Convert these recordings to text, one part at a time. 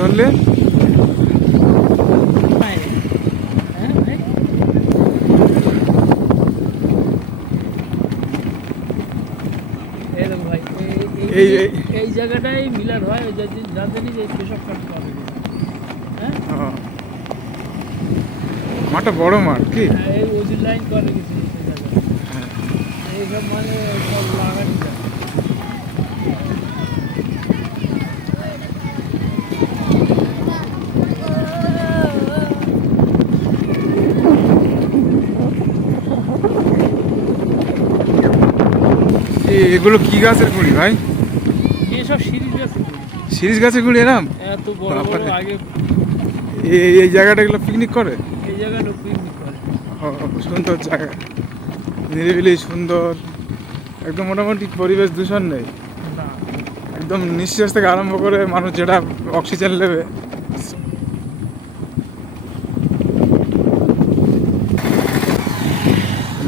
ধরলে এই জায়গাটাই মিলার হয় যাদেরই যে কৃষক কাজ করে। হ্যাঁ, মাঠটা বড় মাঠ কি? এই ওজির লাইন করে গেছে সেই জায়গায়। এইসব মানে সব লাগানি যায়। এগুলো কি গাছের গুড়ি ভাই? এসব সিরিজ গাছের গুড়ি। সিরিজ গাছের গুড়ি এরম এত বড় বড় আগে এই জায়গাটা এগুলো পিকনিক করে? এই জায়গায় লোক পিকনিক করে। সুন্দর জায়গা, নিরিবিলি সুন্দর, একদম মোটামুটি পরিবেশ দূষণ নেই, না, একদম নিঃশ্বাস থেকে আরম্ভ করে মানুষ যেটা অক্সিজেন নেবে।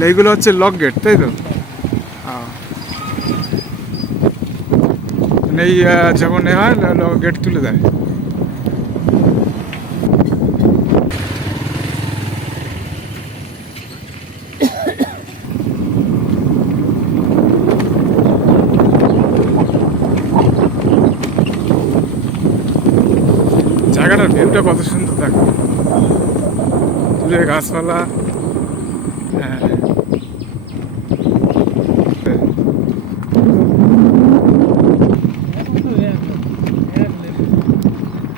এইগুলো হচ্ছে লক গেট, তাই তো? এই যখন এ হয় গেট তুলে দেয়। জায়গাটার ভিউটা কত সুন্দর, দেখো দূরে গাছপালা। হ্যাঁ,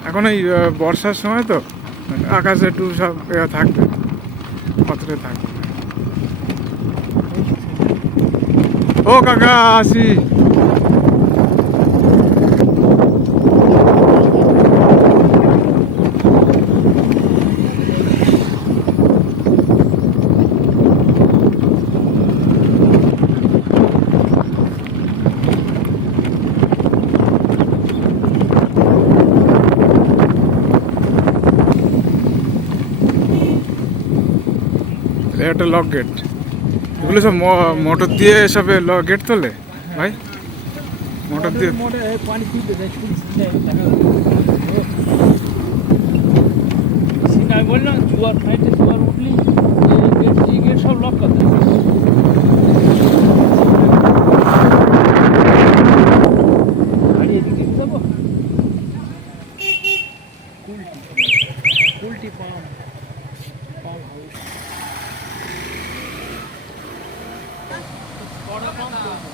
এখন এই বর্ষার সময় তো আকাশে একটু সব থাকবে, কতটা থাকবে। ও কাকা আসি। একটা লক গেট, এগুলো সব মোটর দিয়ে সব গেট তোলে ভাই, মোটর দিয়ে। পানি আমি বললাম জোয়ার ফাইটে জোয়ার উঠলি গেট সব লক করতে গাড়ি এদিকে যাবো। কুলটি পাম্প হাউস বড় পাম্প।